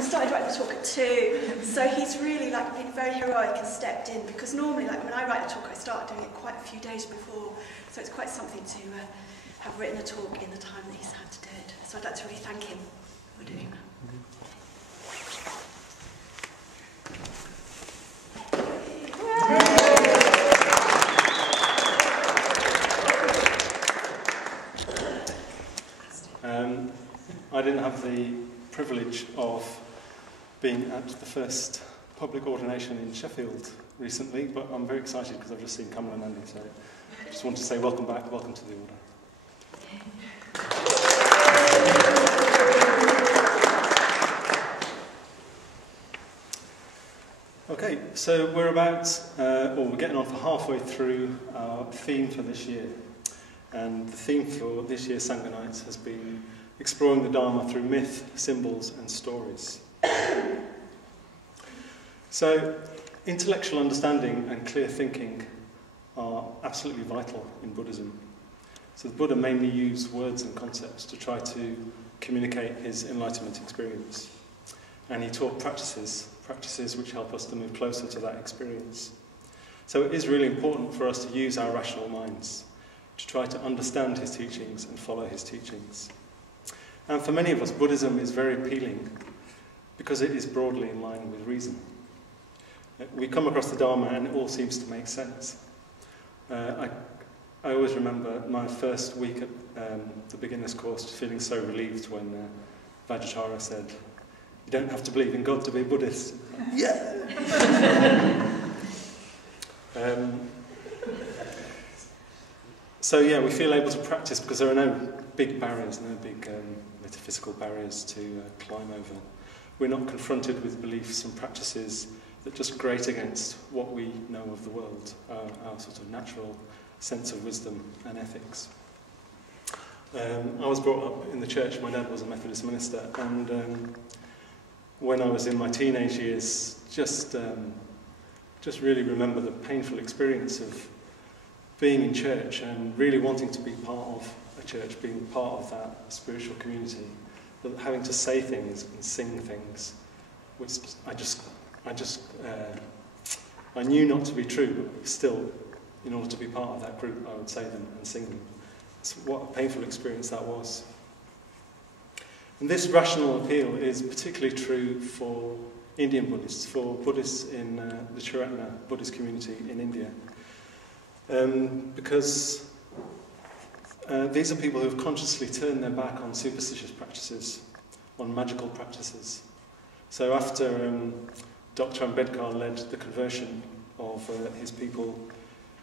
started writing the talk at 2, so he's really been very heroic and stepped in, because normally when I write a talk I start doing it quite a few days before, so it's quite something to have written a talk in the time that he's had to do it. So I'd like to really thank him for doing that. I didn't have the privilege of being at the first public ordination in Sheffield recently, but I'm very excited because I've just seen Kamala and Andy, so I just want to say welcome back, welcome to the order. Okay, so we're getting on for halfway through our theme for this year. And the theme for this year's Sangha Night has been exploring the Dharma through myth, symbols and stories. So, intellectual understanding and clear thinking are absolutely vital in Buddhism. So the Buddha mainly used words and concepts to try to communicate his enlightenment experience. And he taught practices which help us to move closer to that experience. So it is really important for us to use our rational minds to try to understand his teachings and follow his teachings. And for many of us, Buddhism is very appealing because it is broadly in line with reason. We come across the Dharma and it all seems to make sense. I always remember my first week at the beginner's course feeling so relieved when Vajratara said, "You don't have to believe in God to be a Buddhist." Yeah! So yeah, we feel able to practice because there are no big barriers, no big metaphysical barriers to climb over. We're not confronted with beliefs and practices that just grate against what we know of the world, our sort of natural sense of wisdom and ethics. I was brought up in the church. My dad was a Methodist minister, and when I was in my teenage years, just really remember the painful experience of being in church and really wanting to be part of a church, being part of that spiritual community, but having to say things and sing things, which I knew not to be true, but still, in order to be part of that group, I would say them and sing them. So what a painful experience that was. And this rational appeal is particularly true for Indian Buddhists, for Buddhists in the Charatna Buddhist community in India. Because these are people who have consciously turned their back on superstitious practices, on magical practices. So after Dr. Ambedkar led the conversion of his people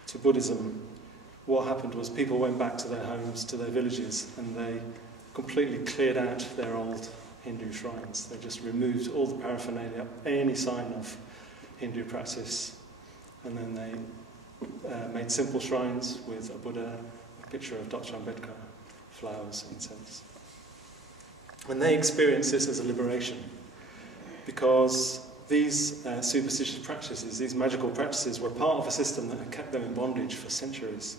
to Buddhism, what happened was people went back to their homes, to their villages, and they completely cleared out their old Hindu shrines. They just removed all the paraphernalia, any sign of Hindu practice, and then they made simple shrines with a Buddha, a picture of Dr. Ambedkar, flowers, incense. And they experienced this as a liberation, because these superstitious practices, these magical practices, were part of a system that had kept them in bondage for centuries.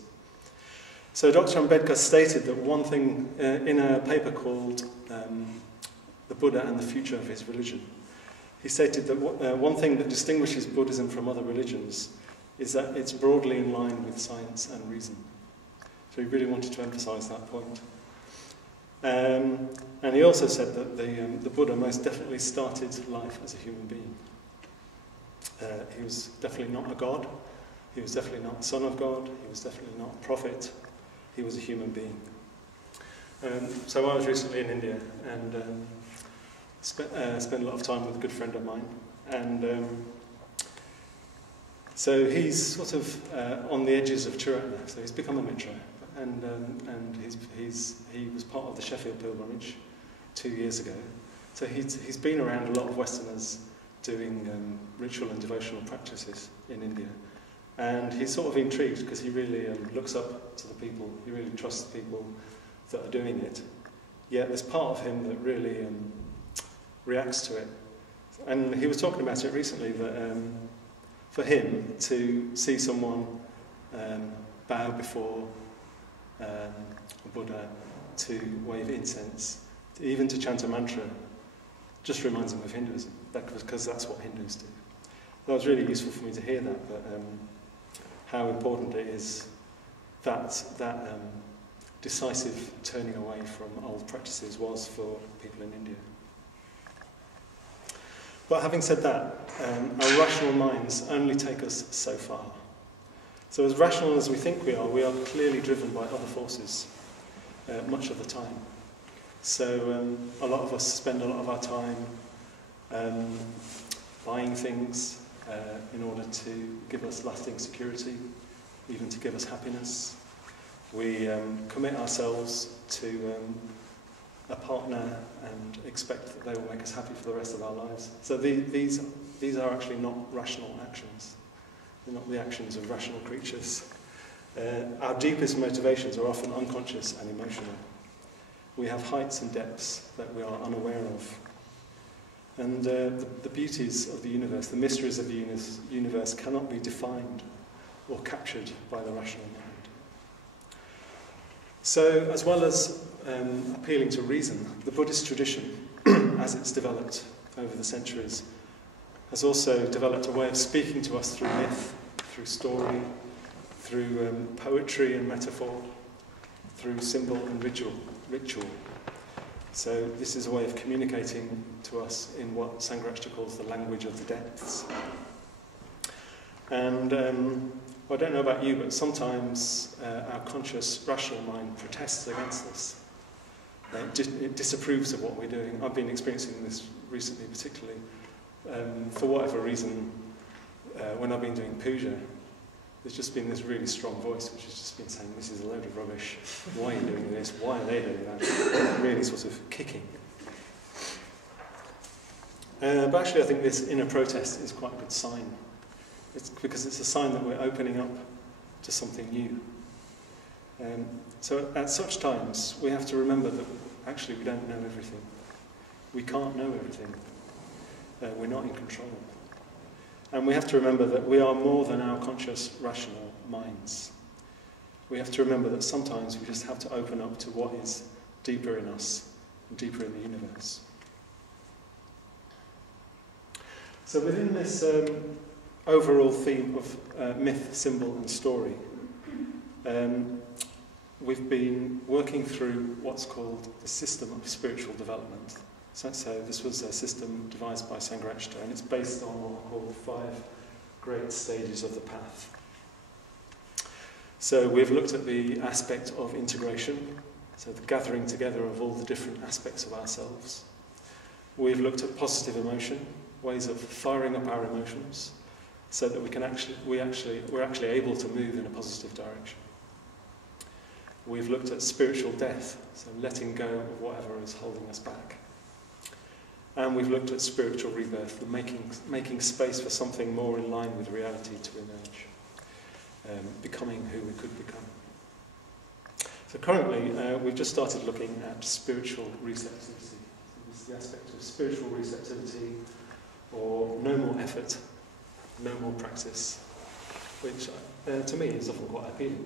So Dr. Ambedkar stated that one thing, in a paper called The Buddha and the Future of His Religion, he stated that one thing that distinguishes Buddhism from other religions is that it's broadly in line with science and reason. So he really wanted to emphasise that point. And he also said that the Buddha most definitely started life as a human being. He was definitely not a god. He was definitely not the son of God. He was definitely not a prophet. He was a human being. So I was recently in India and spent a lot of time with a good friend of mine. And so he's sort of on the edges of Charatna. So he's become a Mitra. And he was part of the Sheffield pilgrimage 2 years ago. So he's been around a lot of Westerners doing ritual and devotional practices in India. And he's sort of intrigued because he really looks up to the people, he really trusts the people that are doing it. Yet there's part of him that really reacts to it. And he was talking about it recently, that for him to see someone bow before a Buddha, to wave incense, even to chant a mantra, just reminds them of Hinduism, because that's what Hindus do. That was really useful for me to hear that, how important it is that decisive turning away from old practices was for people in India. But having said that, our rational minds only take us so far. So as rational as we think we are clearly driven by other forces much of the time. So a lot of us spend a lot of our time buying things in order to give us lasting security, even to give us happiness. We commit ourselves to a partner and expect that they will make us happy for the rest of our lives. So these are actually not rational actions. They're not the actions of rational creatures. Our deepest motivations are often unconscious and emotional. We have heights and depths that we are unaware of. And the beauties of the universe, the mysteries of the universe cannot be defined or captured by the rational mind. So, as well as appealing to reason, the Buddhist tradition, as it's developed over the centuries, has also developed a way of speaking to us through myth, through story, through poetry and metaphor, through symbol and ritual. So this is a way of communicating to us in what Sangha calls the language of the depths. And I don't know about you, but sometimes our conscious, rational mind protests against this. It disapproves of what we're doing. I've been experiencing this recently, particularly. For whatever reason, when I've been doing puja, there's just been this really strong voice which has just been saying, this is a load of rubbish. Why are you doing this? Why are they doing that? Really sort of kicking. But actually I think this inner protest is quite a good sign. It's because it's a sign that we're opening up to something new. So at such times, we have to remember that actually we don't know everything. We can't know everything. We're not in control. And we have to remember that we are more than our conscious, rational minds. We have to remember that sometimes we just have to open up to what is deeper in us and deeper in the universe. So within this overall theme of myth, symbol and story, we've been working through what's called the system of spiritual development. So this was a system devised by Sangha, and it's based on what are called the 5 great stages of the path. So we've looked at the aspect of integration, so the gathering together of all the different aspects of ourselves. We've looked at positive emotion, ways of firing up our emotions, so that we're actually able to move in a positive direction. We've looked at spiritual death, so letting go of whatever is holding us back. And we've looked at spiritual rebirth, making space for something more in line with reality to emerge, becoming who we could become. So currently, we've just started looking at spiritual receptivity. So this is the aspect of spiritual receptivity, or no more effort, no more practice, which to me is often quite appealing.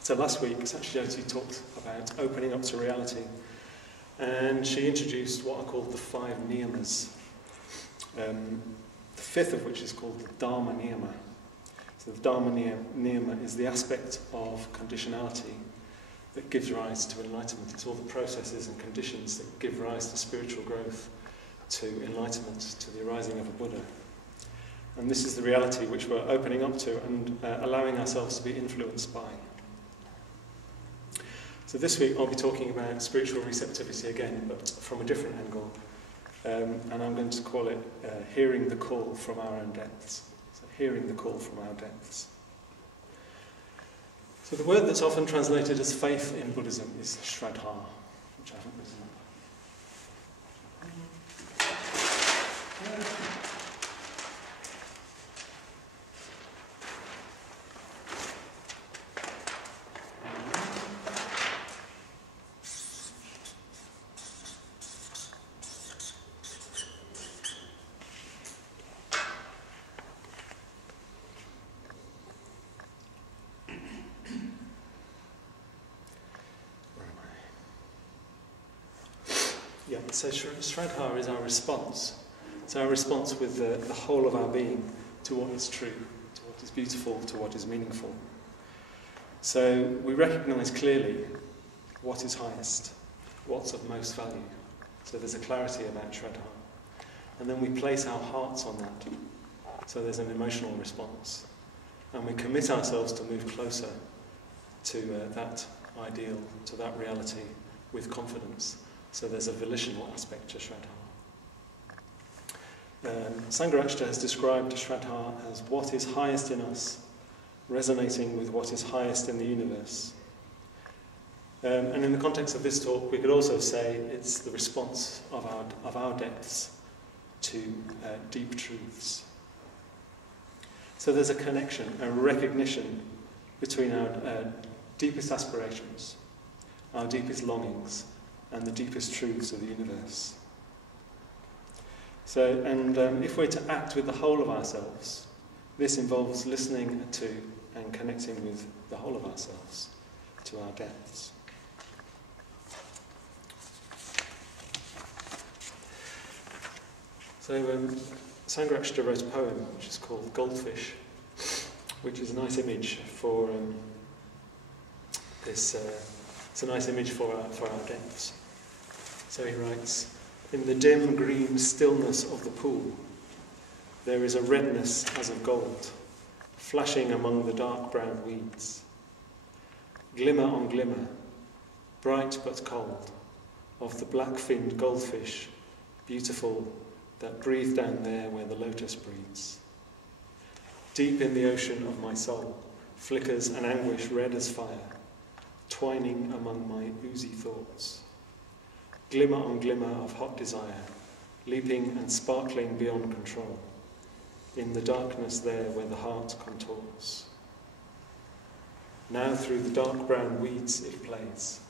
So last week, Jyoti talked about opening up to reality, and she introduced what are called the 5 niyamas. The 5th of which is called the Dharma niyama. So the Dharma niyama is the aspect of conditionality that gives rise to enlightenment. It's all the processes and conditions that give rise to spiritual growth, to enlightenment, to the arising of a Buddha. And this is the reality which we're opening up to and allowing ourselves to be influenced by. So this week I'll be talking about spiritual receptivity again, but from a different angle. And I'm going to call it hearing the call from our own depths. So hearing the call from our depths. So the word that's often translated as faith in Buddhism is Shraddha, which I haven't written up. Yeah, so Shraddha is our response. It's our response with the whole of our being to what is true, to what is beautiful, to what is meaningful. So we recognise clearly what is highest, what's of most value. So there's a clarity about Shraddha. And then we place our hearts on that. So there's an emotional response. And we commit ourselves to move closer to that ideal, to that reality with confidence. So there's a volitional aspect to Shraddha. Sangha has described Shraddha as what is highest in us, resonating with what is highest in the universe. And in the context of this talk, we could also say it's the response of our depths to deep truths. So there's a connection, a recognition between our deepest aspirations, our deepest longings, and the deepest truths of the universe. So, and if we're to act with the whole of ourselves, this involves listening to and connecting with the whole of ourselves, to our depths. So, Sangha wrote a poem which is called Goldfish, which is a nice image for this. It's a nice image for our depths. So he writes, "In the dim green stillness of the pool, there is a redness as of gold, flashing among the dark brown weeds. Glimmer on glimmer, bright but cold, of the black-finned goldfish, beautiful, that breathe down there where the lotus breathes. Deep in the ocean of my soul flickers an anguish red as fire, twining among my oozy thoughts. Glimmer on glimmer of hot desire, leaping and sparkling beyond control, in the darkness there where the heart contours. Now through the dark brown weeds it plays,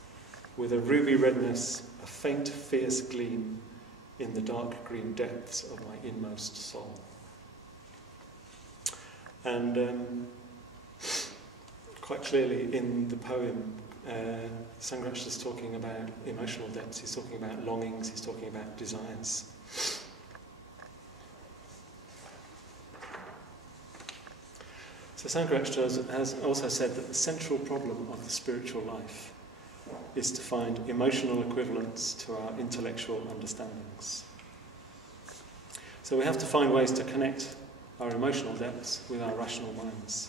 with a ruby redness, a faint fierce gleam, in the dark green depths of my inmost soul." And quite clearly in the poem, Sangha is talking about emotional depths, he's talking about longings, he's talking about desires. So Sangha has also said that the central problem of the spiritual life is to find emotional equivalents to our intellectual understandings. So we have to find ways to connect our emotional depths with our rational minds,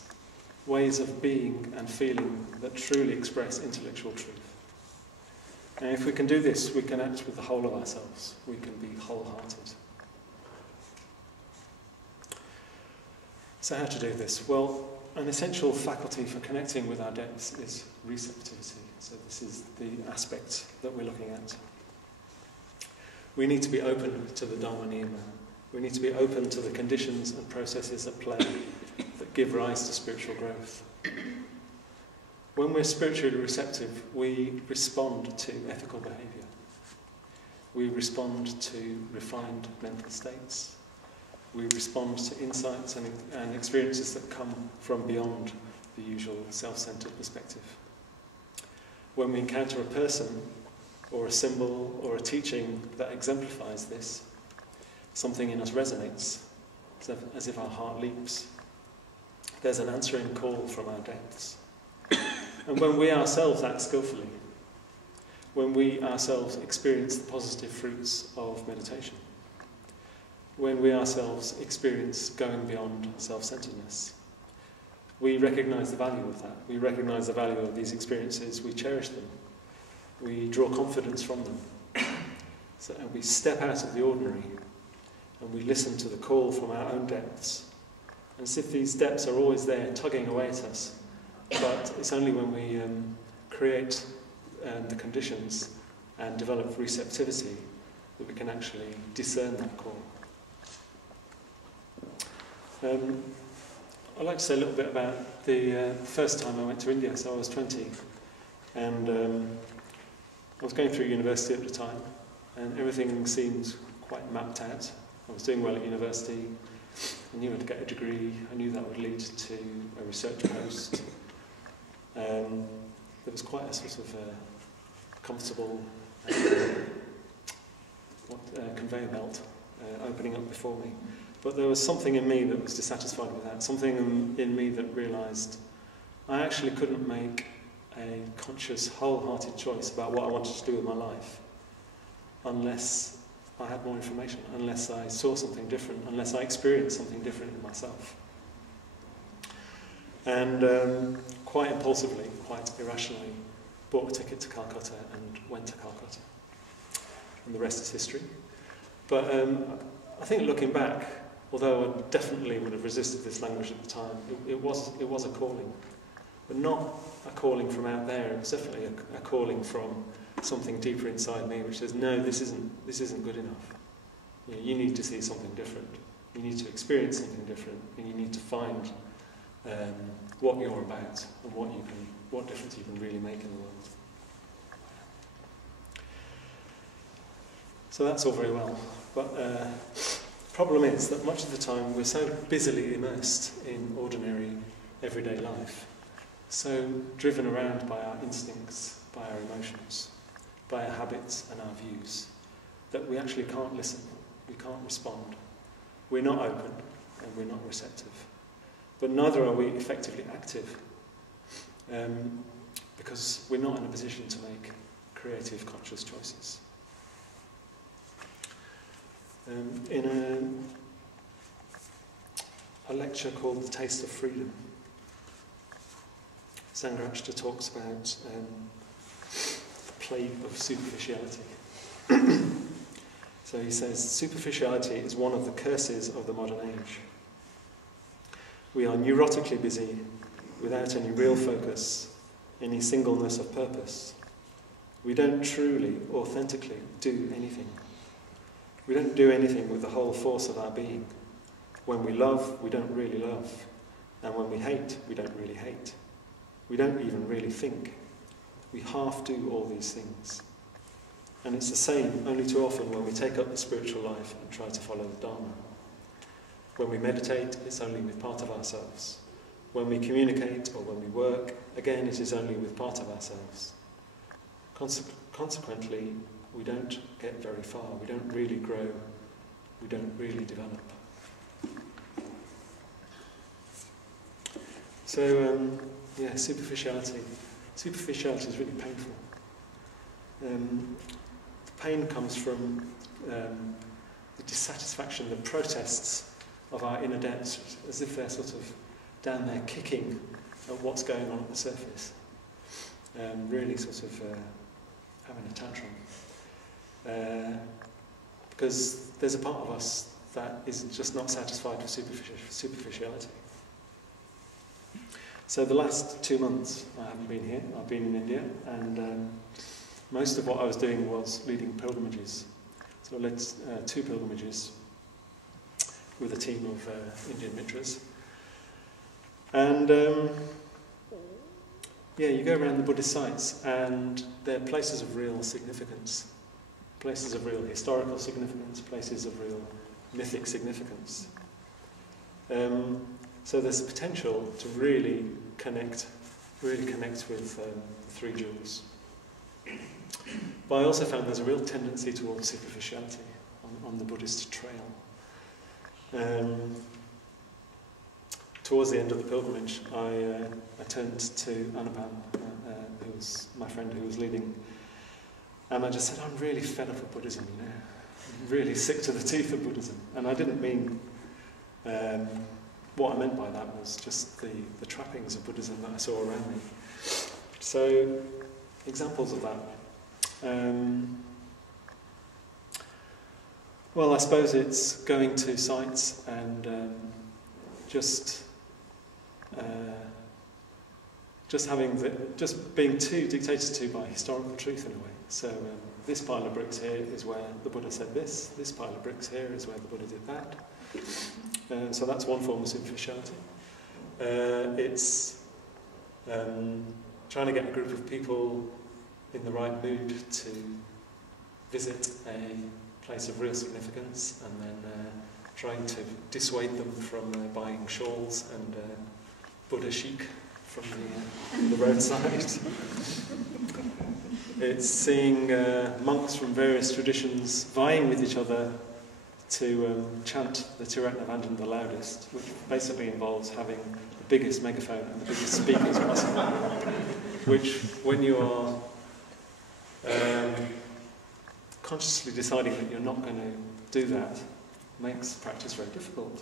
ways of being and feeling that truly express intellectual truth. And if we can do this, we can act with the whole of ourselves. We can be wholehearted. So how to do this? Well, an essential faculty for connecting with our depths is receptivity. So this is the aspect that we're looking at. We need to be open to the Dharma Niyama. We need to be open to the conditions and processes at play that give rise to spiritual growth. When we're spiritually receptive, we respond to ethical behaviour. We respond to refined mental states. We respond to insights and experiences that come from beyond the usual self-centred perspective. When we encounter a person, or a symbol, or a teaching that exemplifies this, something in us resonates, as if our heart leaps. There's an answering call from our depths. And when we ourselves act skillfully, when we ourselves experience the positive fruits of meditation, when we ourselves experience going beyond self-centeredness, we recognise the value of that. We recognise the value of these experiences. We cherish them. We draw confidence from them. So we step out of the ordinary and we listen to the call from our own depths. And as if these depths are always there, tugging away at us. But it's only when we create the conditions and develop receptivity that we can actually discern that call. I'd like to say a little bit about the first time I went to India. So I was 20, and I was going through university at the time, and everything seemed quite mapped out. I was doing well at university. I knew I'd get a degree. I knew that would lead to a research post. There was quite a sort of comfortable conveyor belt opening up before me. But there was something in me that was dissatisfied with that, something in me that realised I actually couldn't make a conscious, wholehearted choice about what I wanted to do with my life unless I had more information, unless I saw something different, unless I experienced something different in myself. And quite impulsively, quite irrationally, bought a ticket to Calcutta and went to Calcutta. And the rest is history. But I think looking back, although I definitely would have resisted this language at the time, it was a calling. But not a calling from out there, it was definitely a calling from something deeper inside me which says, no, this isn't good enough. You need to see something different. You need to experience something different, and you need to find what you're about and what difference you can really make in the world. So that's all very well, but the problem is that much of the time we're so busily immersed in ordinary, everyday life, so driven around by our instincts, by our emotions, by our habits and our views, that we actually can't listen, we can't respond. We're not open and we're not receptive. But neither are we effectively active, because we're not in a position to make creative, conscious choices. In a lecture called The Taste of Freedom, Sangha Night talks about the plague of superficiality. So he says, superficiality is one of the curses of the modern age. We are neurotically busy without any real focus, any singleness of purpose. We don't truly, authentically do anything. We don't do anything with the whole force of our being. When we love, we don't really love. And when we hate, we don't really hate. We don't even really think. We half do all these things. And it's the same only too often when we take up the spiritual life and try to follow the Dharma. When we meditate, it's only with part of ourselves. When we communicate or when we work, again, it is only with part of ourselves. Consequently, we don't get very far. We don't really grow. We don't really develop. So, superficiality. Superficiality is really painful. The pain comes from the dissatisfaction, the protests of our inner depths, as if they're sort of down there kicking at what's going on at the surface. Really sort of having a tantrum. Because there's a part of us that is just not satisfied with superficiality. So the last 2 months I haven't been here, I've been in India, and most of what I was doing was leading pilgrimages. So I led 2 pilgrimages with a team of Indian Mitras. And you go around the Buddhist sites and they're places of real significance, places of real historical significance, places of real mythic significance. So there's potential to really connect with the 3 jewels. But I also found there's a real tendency towards superficiality on the Buddhist trail. Towards the end of the pilgrimage, I turned to Anupam, who was my friend who was leading, and I just said, I'm really fed up with Buddhism, you know. I'm really sick to the teeth of Buddhism. And I didn't mean, what I meant by that was just the trappings of Buddhism that I saw around me. So, examples of that. Well, I suppose it's going to sites and just being too dictated to by historical truth in a way. So this pile of bricks here is where the Buddha said this pile of bricks here is where the Buddha did that. So that's one form of superficiality. It's trying to get a group of people in the right mood to visit a place of real significance, and then trying to dissuade them from buying shawls and Buddha chic from the roadside. It's seeing monks from various traditions vying with each other to chant the Tiratnavandan the loudest, which basically involves having the biggest megaphone and the biggest speakers possible, which, when you are consciously deciding that you're not going to do that, makes practice very difficult.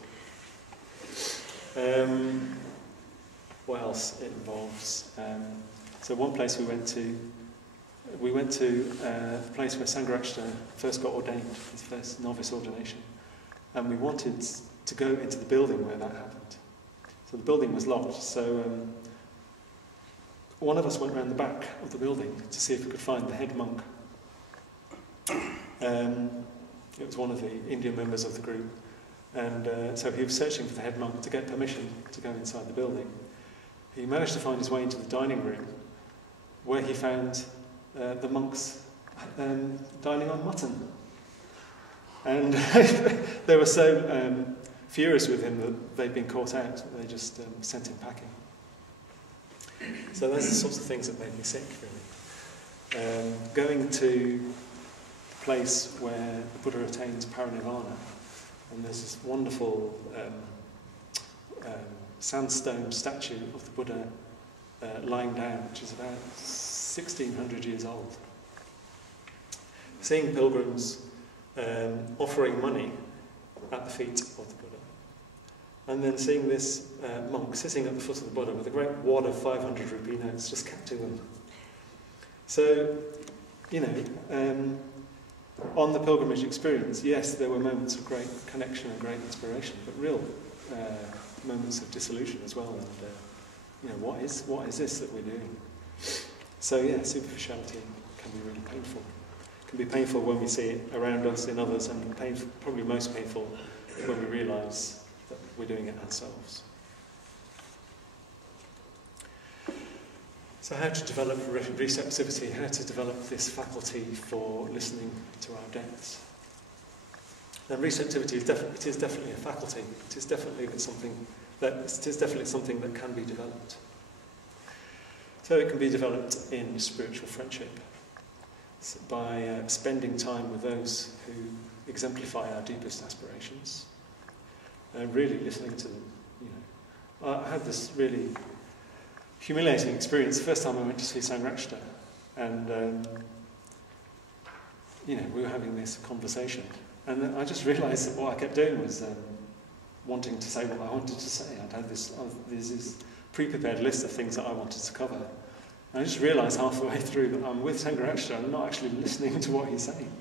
What else it involves? So one place we went to the place where Sangha Night first got ordained, his first novice ordination, and we wanted to go into the building where that happened. So the building was locked, so one of us went around the back of the building to see if we could find the head monk. It was one of the Indian members of the group, and so he was searching for the head monk to get permission to go inside the building. He managed to find his way into the dining room, where he found the monks dining on mutton. And they were so furious with him that they'd been caught out, they just sent him packing. So those are the sorts of things that made me sick, really. Going to the place where the Buddha attains parinirvana, and there's this wonderful sandstone statue of the Buddha lying down, which is about 1,600 years old. Seeing pilgrims offering money at the feet of the Buddha, and then seeing this monk sitting at the foot of the Buddha with a great wad of 500 rupee notes just counting them. So, on the pilgrimage experience, yes, there were moments of great connection and great inspiration, but real moments of disillusion as well. And what is this that we're doing? So yeah, superficiality can be really painful. It can be painful when we see it around us in others, and probably most painful when we realise that we're doing it ourselves. So how to develop receptivity, how to develop this faculty for listening to our depths. And receptivity is definitely a faculty. It is definitely something that can be developed. So it can be developed in spiritual friendship, by spending time with those who exemplify our deepest aspirations, and really listening to them. I had this really humiliating experience the first time I went to see Sangha Night, and we were having this conversation, and I just realised that what I kept doing was wanting to say what I wanted to say. I'd had this pre-prepared list of things that I wanted to cover, and I just realised halfway through that I'm with Sangha Night and I'm not actually listening to what he's saying.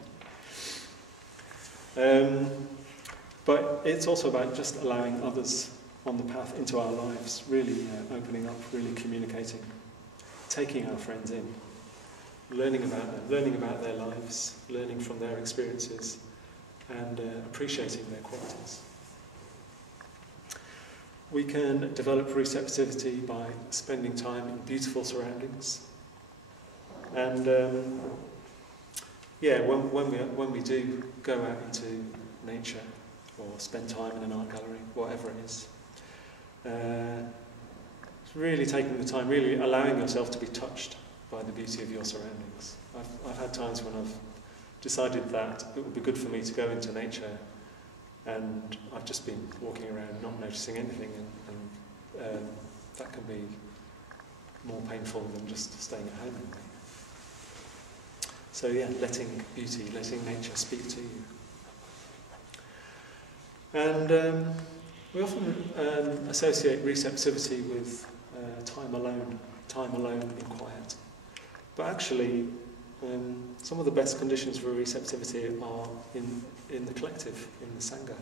But it's also about just allowing others on the path into our lives, really opening up, really communicating, taking our friends in, learning about them, learning about their lives, learning from their experiences, and appreciating their qualities. We can develop receptivity by spending time in beautiful surroundings, and when we do go out into nature or spend time in an art gallery, whatever it is, really taking the time, really allowing yourself to be touched by the beauty of your surroundings. I've had times when I've decided that it would be good for me to go into nature, and I've just been walking around not noticing anything, and that can be more painful than just staying at home. So yeah, letting beauty, letting nature speak to you. And we often associate receptivity with time alone in quiet. But actually, some of the best conditions for receptivity are in the collective, in the Sangha.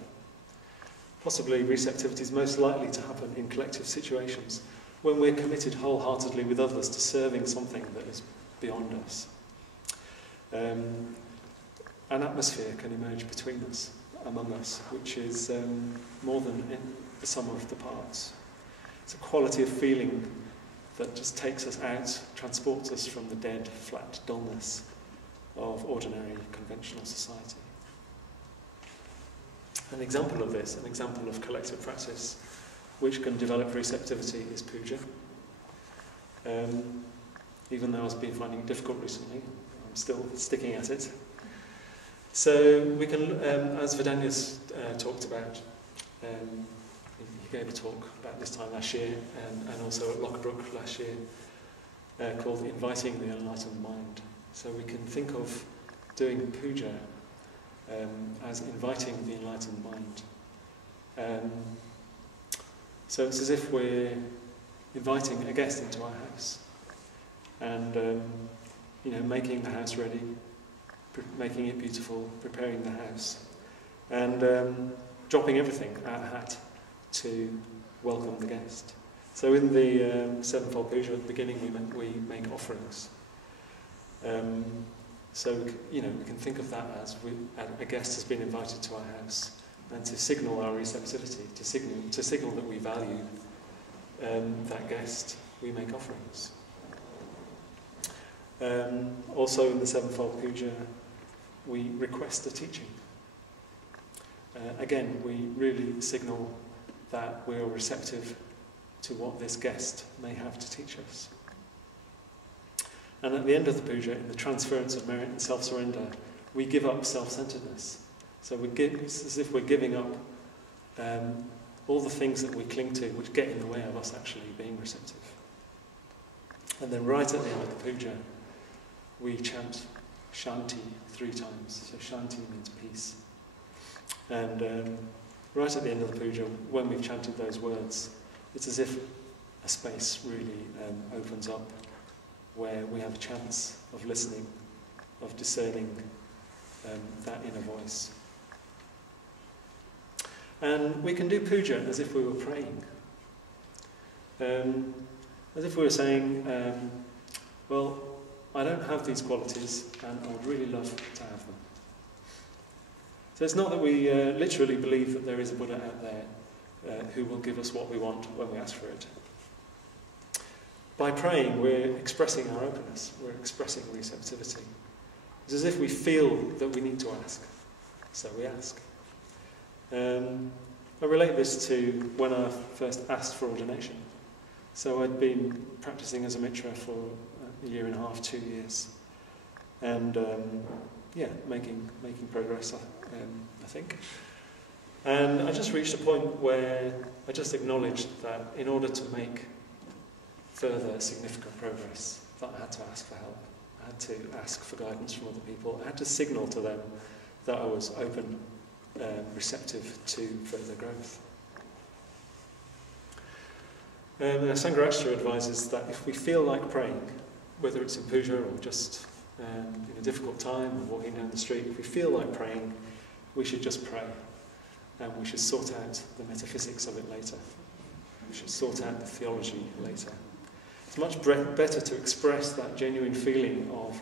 Possibly receptivity is most likely to happen in collective situations when we're committed wholeheartedly with others to serving something that is beyond us. An atmosphere can emerge between us, among us, which is more than the sum of the parts. It's a quality of feeling that just takes us out, transports us from the dead, flat dullness of ordinary, conventional society. An example of this, an example of collective practice which can develop receptivity, is puja. even though I've been finding it difficult recently. I'm still sticking at it. So we can, as Vidanya's talked about, he gave a talk about this time last year, and also at Lockbrook last year, called Inviting the Enlightened Mind. So we can think of doing puja as inviting the enlightened mind. So it's as if we're inviting a guest into our house, and making the house ready, making it beautiful, preparing the house, and dropping everything at a hat to welcome the guest. So in the sevenfold puja at the beginning, we make offerings. So we can think of that as a guest has been invited to our house, and to signal our receptivity, to signal that we value that guest, we make offerings. Also in the sevenfold puja, we request a teaching. Again, we really signal that we are receptive to what this guest may have to teach us. And at the end of the puja, in the transference of merit and self-surrender, we give up self-centeredness. So it's as if we're giving up all the things that we cling to, which get in the way of us actually being receptive. And then right at the end of the puja, we chant Shanti 3 times. So Shanti means peace. And right at the end of the puja, when we've chanted those words, it's as if a space really opens up, where we have a chance of listening, of discerning that inner voice. And we can do puja as if we were praying. As if we were saying, well, I don't have these qualities, and I would really love to have them. So it's not that we literally believe that there is a Buddha out there who will give us what we want when we ask for it. By praying, we're expressing our openness, we're expressing receptivity. It's as if we feel that we need to ask, so we ask. I relate this to when I first asked for ordination. So I'd been practicing as a mitra for a year and a half, 2 years, and making progress, I think. And I just reached a point where I just acknowledged that in order to make further significant progress, that I had to ask for help. I had to ask for guidance from other people. I had to signal to them that I was open, receptive to further growth. Sangha Night advises that if we feel like praying, whether it's in puja or just in a difficult time or walking down the street, if we feel like praying, we should just pray. And we should sort out the metaphysics of it later. We should sort out the theology later. It's much better to express that genuine feeling of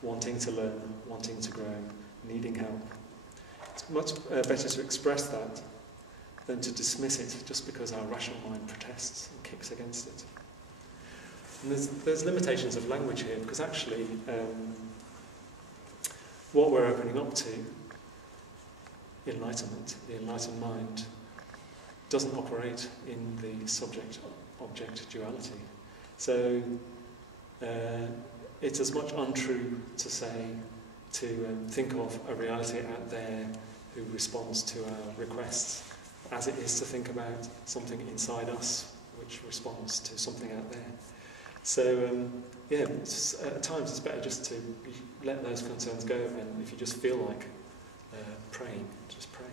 wanting to learn, wanting to grow, needing help. It's much better to express that than to dismiss it just because our rational mind protests and kicks against it. And there's limitations of language here, because actually what we're opening up to, enlightenment, the enlightened mind, doesn't operate in the subject-object duality. So it's as much untrue to say, to think of a reality out there who responds to our requests, as it is to think about something inside us which responds to something out there. So at times it's better just to let those concerns go, and if you just feel like praying, just pray.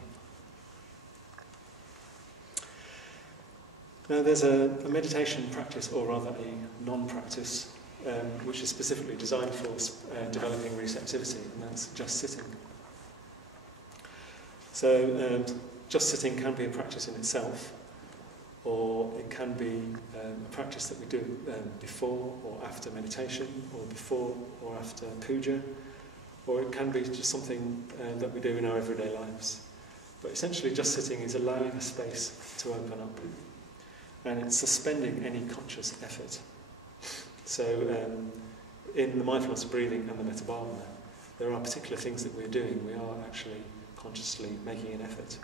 Now there's a meditation practice, or rather a non-practice, which is specifically designed for developing receptivity, and that's just sitting. So just sitting can be a practice in itself, or it can be a practice that we do before or after meditation, or before or after puja, or it can be just something that we do in our everyday lives. But essentially just sitting is allowing a space to open up, and it's suspending any conscious effort. So in the mindfulness of breathing and the metta bhavana, there are particular things that we're doing. We are actually consciously making an effort.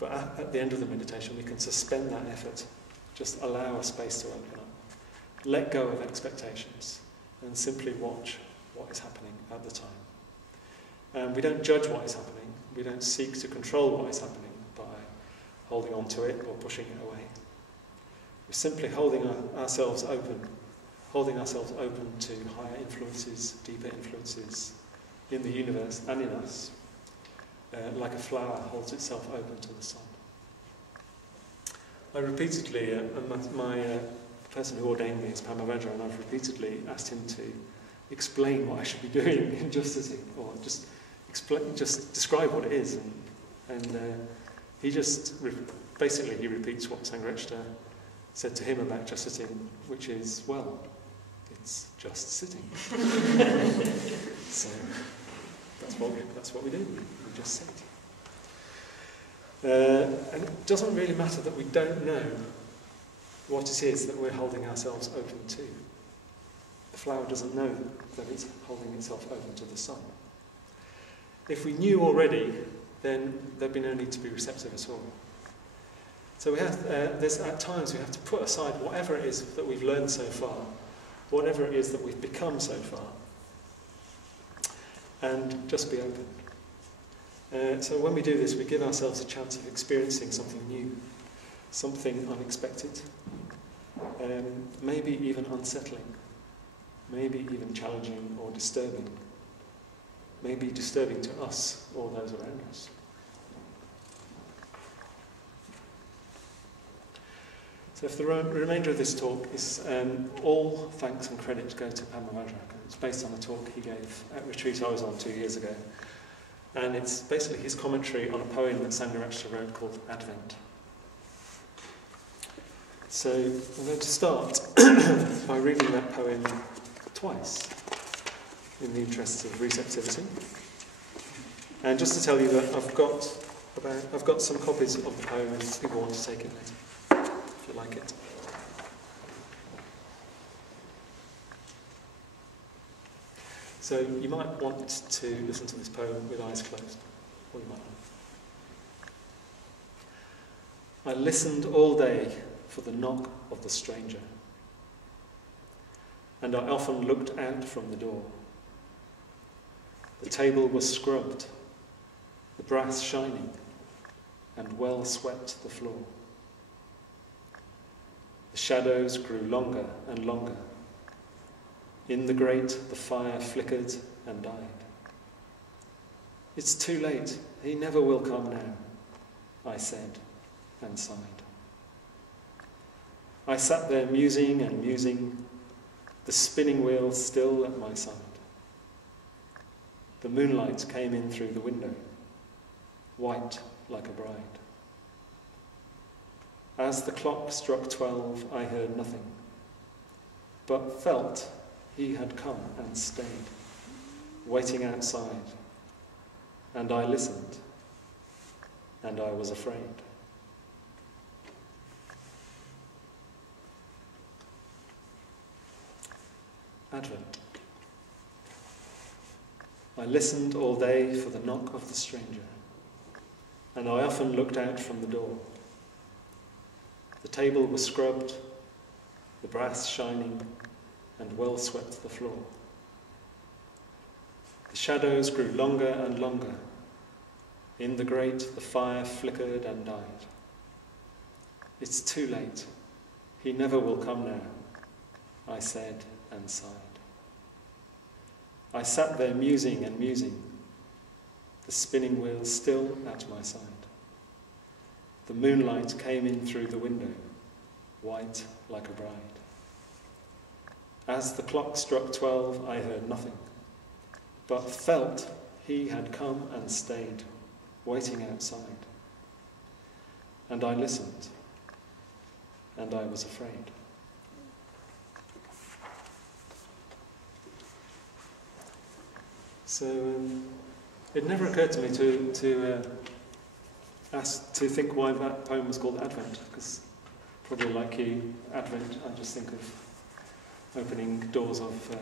But at the end of the meditation, we can suspend that effort, just allow a space to open up. let go of expectations and simply watch what is happening at the time. And we don't judge what is happening, we don't seek to control what is happening by holding on to it or pushing it away. We're simply holding ourselves open to higher influences, deeper influences in the universe and in us, like a flower holds itself open to the sun. I repeatedly, my person who ordained me is Maitridasa, and I've repeatedly asked him to explain what I should be doing in just sitting, or just describe what it is, and he just basically he repeats what Sangha Night said to him about just sitting, which is, well, it's just sitting. So that's what we do. We just sit. And it doesn't really matter that we don't know what it is that we're holding ourselves open to. The flower doesn't know that it's holding itself open to the sun. If we knew already, then there'd be no need to be receptive at all. So we have, at times we have to put aside whatever it is that we've learned so far, whatever it is that we've become so far, and just be open. So when we do this, we give ourselves a chance of experiencing something new, something unexpected, maybe even unsettling, maybe even challenging or disturbing, maybe disturbing to us or those around us. So if the remainder of this talk is all thanks and credit go to Maitridasa. It's based on a talk he gave at a retreat I was on 2 years ago. And it's basically his commentary on a poem that Sangha Night wrote called Advent. So I'm going to start by reading that poem twice, in the interests of receptivity. And just to tell you that I've got some copies of the poem if people want to take it later, if you like it. So you might want to listen to this poem with eyes closed, or you might not. I listened all day for the knock of the stranger, and I often looked out from the door. The table was scrubbed, the brass shining, and well swept the floor. The shadows grew longer and longer. In the grate, the fire flickered and died. It's too late, he never will come now, I said and sighed. I sat there musing and musing, the spinning wheel still at my side. The moonlight came in through the window, white like a bride. As the clock struck 12, I heard nothing, but felt he had come and stayed, waiting outside, and I listened, and I was afraid. Advent. I listened all day for the knock of the stranger, and I often looked out from the door. The table was scrubbed, the brass shining, and well swept the floor. The shadows grew longer and longer. In the grate, the fire flickered and died. It's too late. He never will come now, I said and sighed. I sat there musing and musing, the spinning wheel still at my side. The moonlight came in through the window, white like a bride. As the clock struck 12, I heard nothing, but felt he had come and stayed, waiting outside. And I listened, and I was afraid. So it never occurred to me to think why that poem was called Advent, because probably like you, Advent, I just think of opening doors of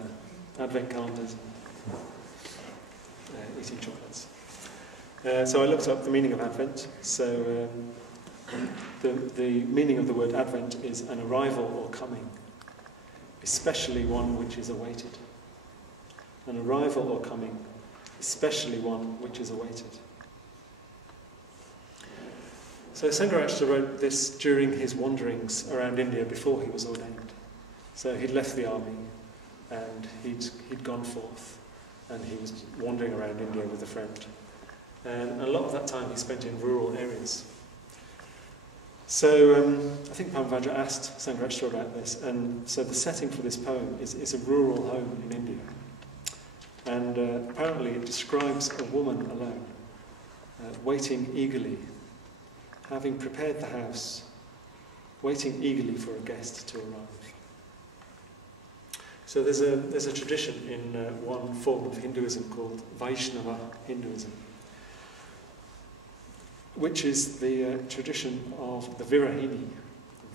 Advent calendars and eating chocolates. So I looked up the meaning of Advent. So the meaning of the word Advent is an arrival or coming. especially one which is awaited. An arrival or coming, especially one which is awaited. So Sangha wrote this during his wanderings around India before he was ordained. So he'd left the army and he'd gone forth and he was wandering around India with a friend. And a lot of that time he spent in rural areas. So I think Pamvajra asked Sangha about this, and so the setting for this poem is a rural home in India. And apparently it describes a woman alone, waiting eagerly, having prepared the house, waiting eagerly for a guest to arrive. So there's a tradition in one form of Hinduism called Vaishnava Hinduism, which is the tradition of the Virahini.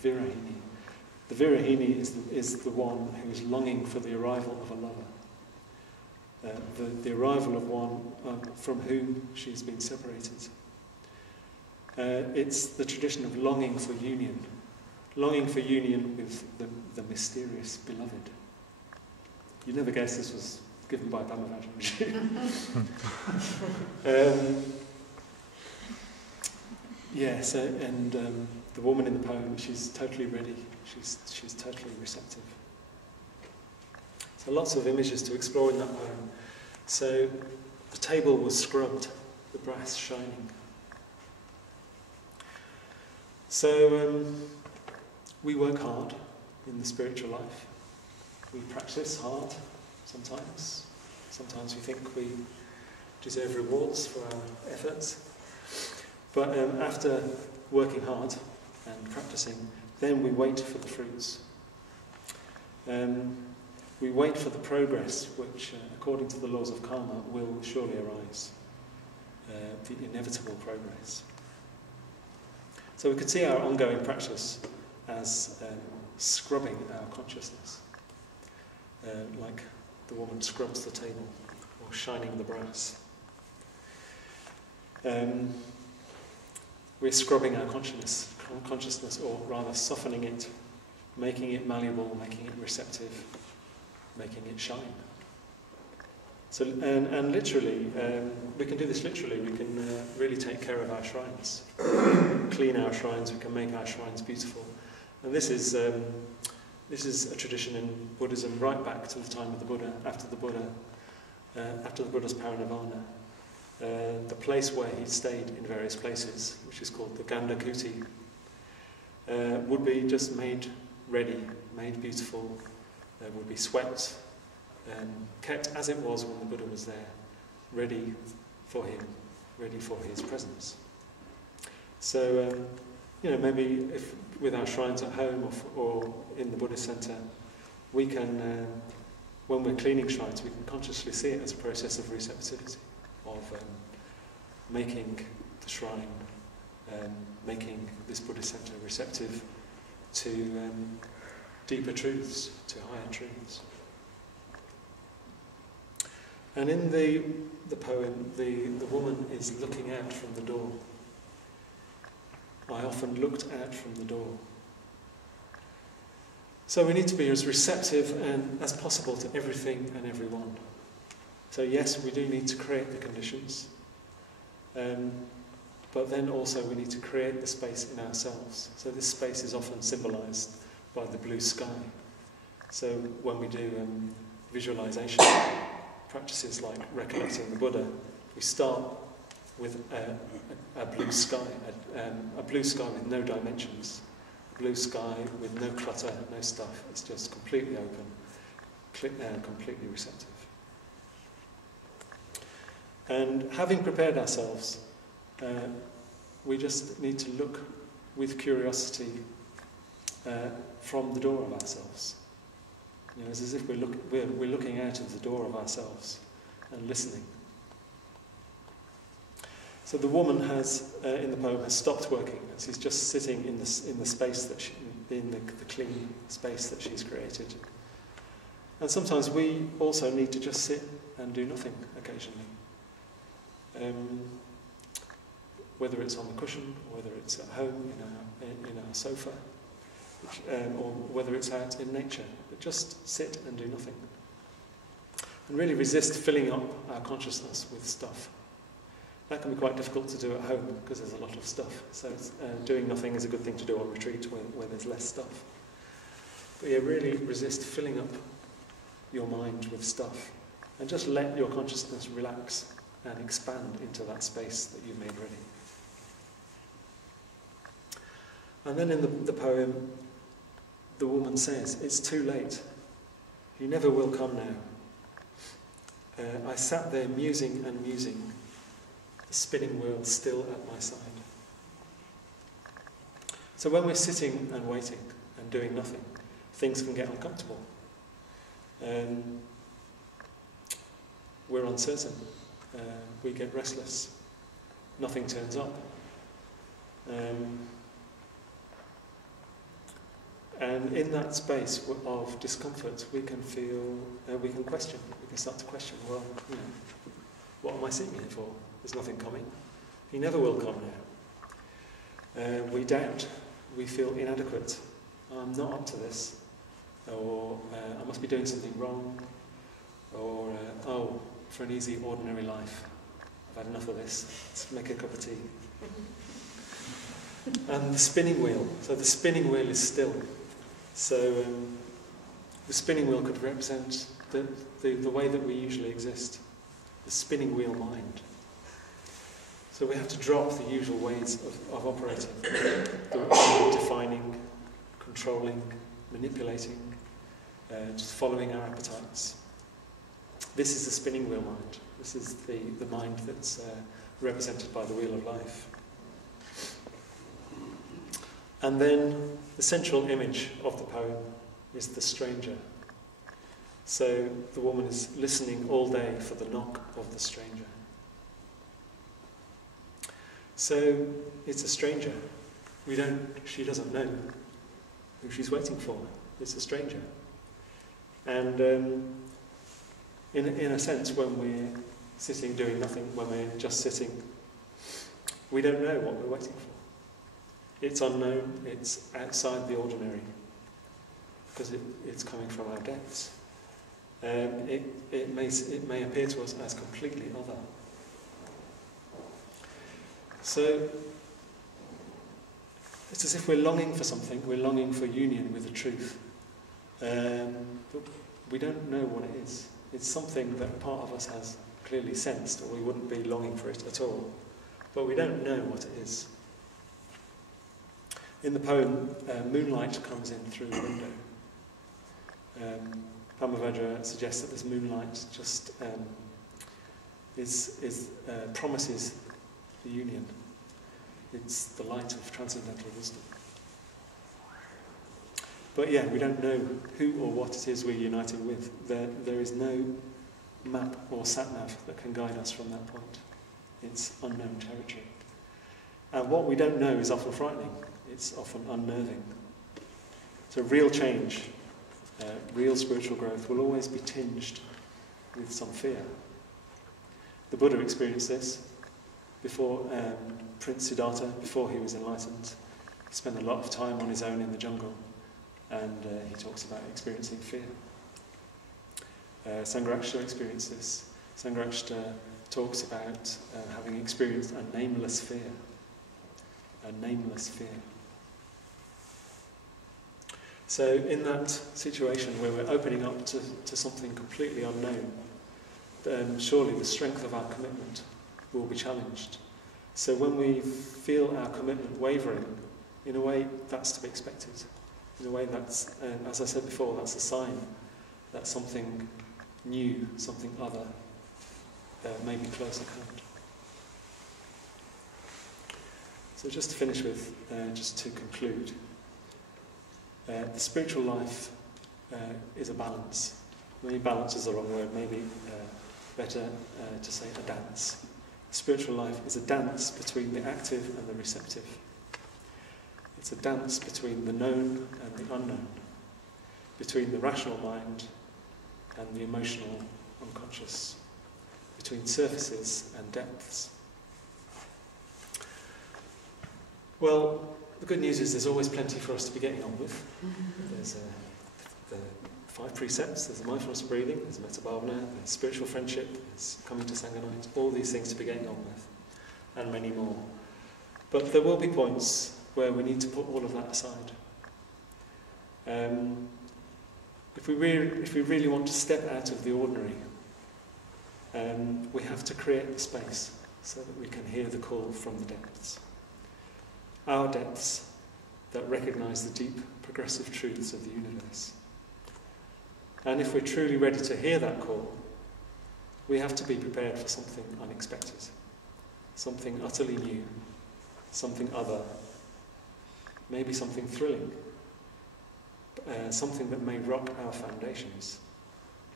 The Virahini is the one who is longing for the arrival of a lover, the arrival of one from whom she's been separated. It's the tradition of longing for union with the mysterious beloved. You'd never guess this was given by Pamvajra, would you? Yes, and the woman in the poem, she's totally ready. She's totally receptive. So lots of images to explore in that poem. So the table was scrubbed, the brass shining. So we work hard in the spiritual life. We practice hard sometimes. Sometimes we think we deserve rewards for our efforts. But after working hard and practicing, then we wait for the fruits. We wait for the progress which, according to the laws of karma, will surely arise. The inevitable progress. So we could see our ongoing practice as scrubbing our consciousness, like the woman scrubs the table or shining the brass. We're scrubbing our consciousness, or rather softening it, making it malleable, making it receptive, making it shine. So, and literally, we can do this literally. We can really take care of our shrines, clean our shrines. We can make our shrines beautiful. And this is a tradition in Buddhism right back to the time of the Buddha, after the Buddha's parinirvana. The place where he stayed in various places, which is called the Gandakuti, would be just made ready, made beautiful, would be swept, kept as it was when the Buddha was there, ready for him, ready for his presence. So, maybe if with our shrines at home or in the Buddhist Centre, we can, when we're cleaning shrines, we can consciously see it as a process of receptivity, of making the shrine, making this Buddhist Centre receptive to deeper truths, to higher truths. And in the poem, the woman is looking out from the door. I often looked out from the door. So we need to be as receptive as possible to everything and everyone. So yes, we do need to create the conditions, but then also we need to create the space in ourselves. So this space is often symbolised by the blue sky. So when we do visualisation practices like recollecting the Buddha, we start with a blue sky, a blue sky with no dimensions, a blue sky with no clutter, no stuff. It's just completely open, completely receptive. And having prepared ourselves, we just need to look with curiosity from the door of ourselves. It's as if we're looking out of the door of ourselves and listening. So the woman has, in the poem, has stopped working. She's just sitting in the space that in the clean space that she's created. And sometimes we also need to just sit and do nothing occasionally. Whether it's on the cushion, or whether it's at home in our sofa, or whether it's out in nature. But just sit and do nothing. And really resist filling up our consciousness with stuff. That can be quite difficult to do at home because there's a lot of stuff. So doing nothing is a good thing to do on retreat where there's less stuff. But yeah, really resist filling up your mind with stuff. And just let your consciousness relax and expand into that space that you've made ready. And then in the poem, the woman says, "It's too late. He never will come now. I sat there musing and musing, the spinning wheel still at my side." So when we're sitting and waiting and doing nothing, things can get uncomfortable. We're uncertain. We get restless. Nothing turns up. And in that space of discomfort, we can feel, we can question. We can start to question, well, what am I sitting here for? There's nothing coming. He never will come now. We doubt. We feel inadequate. I'm not up to this. Or I must be doing something wrong. Or, for an easy, ordinary life, I've had enough of this. Let's make a cup of tea. And the spinning wheel. So the spinning wheel is still. So the spinning wheel could represent the way that we usually exist. The spinning wheel mind. So we have to drop the usual ways of operating. Defining, controlling, manipulating, just following our appetites. This is the spinning wheel mind. This is the mind that's represented by the wheel of life. And then the central image of the poem is the stranger. So the woman is listening all day for the knock of the stranger. So it's a stranger. She doesn't know who she's waiting for. It's a stranger. And in a sense, when we're sitting doing nothing, when we're just sitting, we don't know what we're waiting for. It's unknown, it's outside the ordinary, because it's coming from our depths. It may appear to us as completely other. So it's as if we're longing for something, we're longing for union with the truth. But we don't know what it is. It's something that part of us has clearly sensed, or we wouldn't be longing for it at all. But we don't know what it is. In the poem, moonlight comes in through the window. Pamavajra suggests that this moonlight just promises the union. It's the light of transcendental wisdom. But yeah, we don't know who or what it is we're uniting with. There is no map or sat-nav that can guide us from that point. It's unknown territory. And what we don't know is often frightening. It's often unnerving. So real change, real spiritual growth will always be tinged with some fear. The Buddha experienced this before Prince Siddhartha, before he was enlightened. He spent a lot of time on his own in the jungle, and he talks about experiencing fear. Sangharakshita experienced this. Sangharakshita talks about having experienced a nameless fear. A nameless fear. So in that situation where we're opening up to something completely unknown, then surely the strength of our commitment will be challenged. So when we feel our commitment wavering, in a way that's to be expected. In a way that's, as I said before, that's a sign that something new, something other, may be close at hand. So just to finish with, just to conclude, the spiritual life is a balance. Maybe balance is the wrong word, maybe better to say a dance. Spiritual life is a dance between the active and the receptive. It's a dance between the known and the unknown, between the rational mind and the emotional unconscious, between surfaces and depths. Well, the good news is there's always plenty for us to be getting on with. There's the 5 precepts, there's mindfulness breathing, there's metta bhavana, there's spiritual friendship, there's coming to Sangha Night, all these things to be getting on with, and many more. But there will be points where we need to put all of that aside. If we really want to step out of the ordinary, we have to create the space so that we can hear the call from the depths. Our depths that recognise the deep, progressive truths of the universe. And if we're truly ready to hear that call, we have to be prepared for something unexpected, something utterly new, something other, maybe something thrilling, something that may rock our foundations,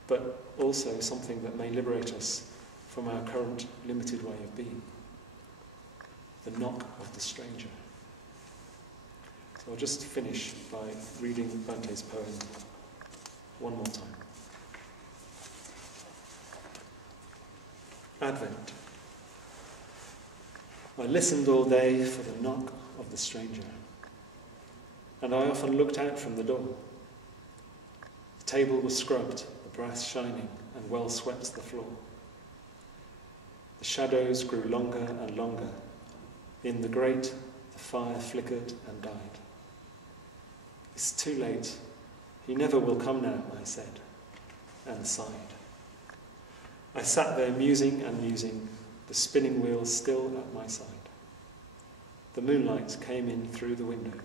but also something that may liberate us from our current limited way of being. The knock of the stranger. So I'll just finish by reading Bante's poem one more time. Advent. I listened all day for the knock of the stranger, and I often looked out from the door. The table was scrubbed, the brass shining, and well swept the floor. The shadows grew longer and longer. In the grate, the fire flickered and died. It's too late. He never will come now, I said, and sighed. I sat there musing and musing, the spinning wheel still at my side. The moonlight came in through the window,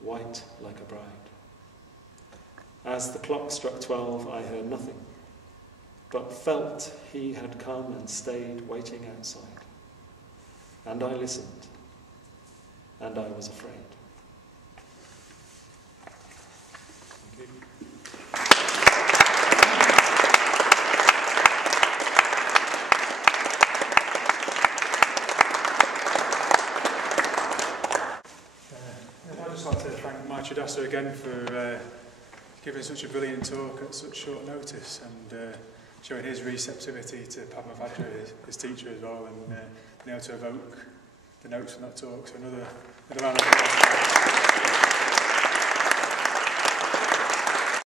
white like a bride. As the clock struck 12, I heard nothing, but felt he had come and stayed waiting outside. And I listened, and I was afraid. Thank you. I'd just like to thank Maitridasa again for giving such a brilliant talk at such short notice and showing his receptivity to Padmavajra, his teacher as well, and being able to evoke the notes from that talk. So another round of applause.